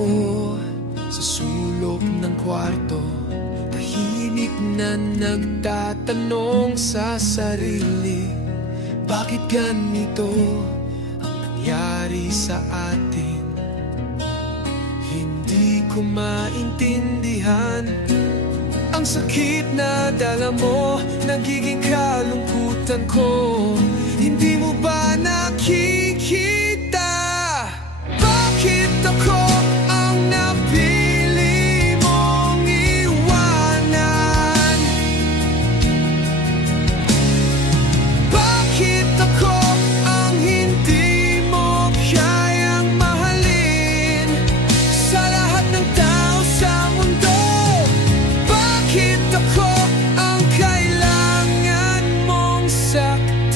ako sa sulok ng kwarto, tahimik na nagtatanong sa sarili, bakit ganito ang nangyari sa atin? Hindi ko maintindihan. Ang sakit na dala mo, nagiging kalungkutan ko. Hindi mo ba nakikita? Bakit ako ang napili mong iwanan? Bakit ako ang hindi mo kayang mahalin sa lahat ng tao sa mundo? Bakit ako ang kailangan mong saktan?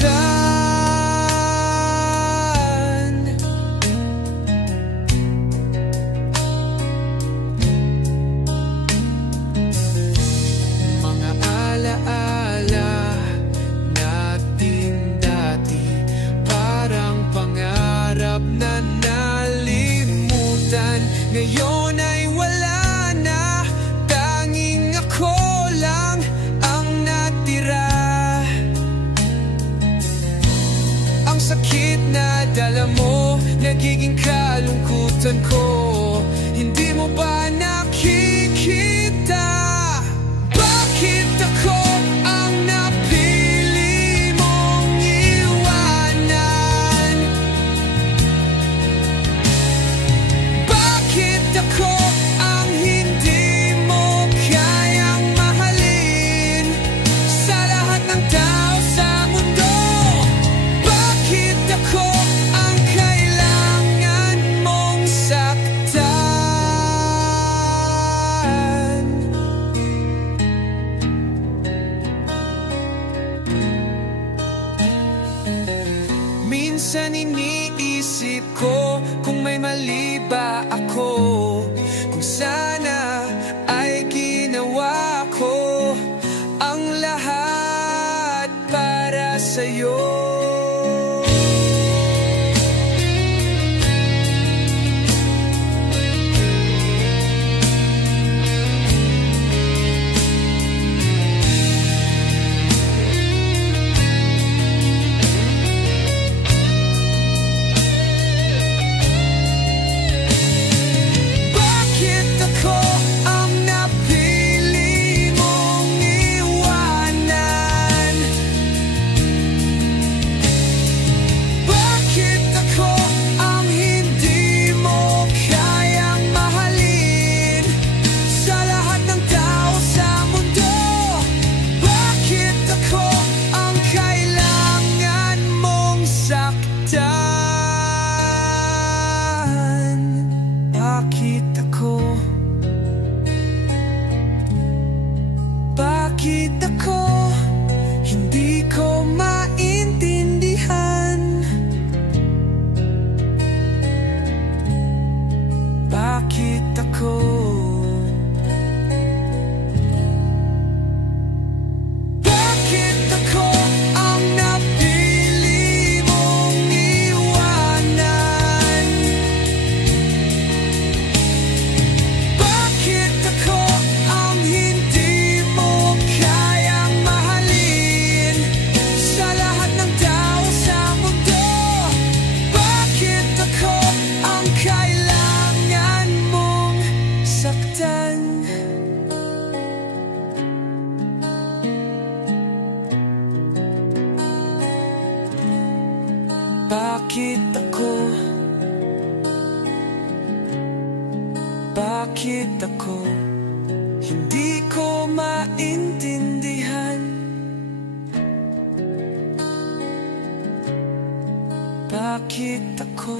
Mga alaala natin dati, parang pangarap na nalimutan, ngayon ay wala na. Tanging ako lang ang natira. Ang sakit na dala mo, nagiging kalungkutan ko. Hindi mo ba nakikita? Bakit ako ang napili mong iwanan? Bakit ako ang hindi mo kayang mahalin sa lahat ng tao sa mundo? Bakit ako ang kailangan mong saktan? Minsan iniisip ko kung may mali ba ako, kung sana ay ginawa ko ang lahat para sa'yo. Bakit ako ang napili mong iwanan? Bakit ako ang hindi mo kayang mahalin sa lahat ng tao sa mundo? Bakit ako ang kailangan mong saktan? Bakit ako? Bakit ako? Hindi ko maintindihan. Bakit ako? Bakit ako ang napili mong iwanan? Bakit ako ang hindi mo kayang mahalin sa lahat ng tao sa mundo? Bakit ako ang kailangan mong saktan? Bakit ako? Bakit ako? Hindi ko maintindihan. Bakit ako?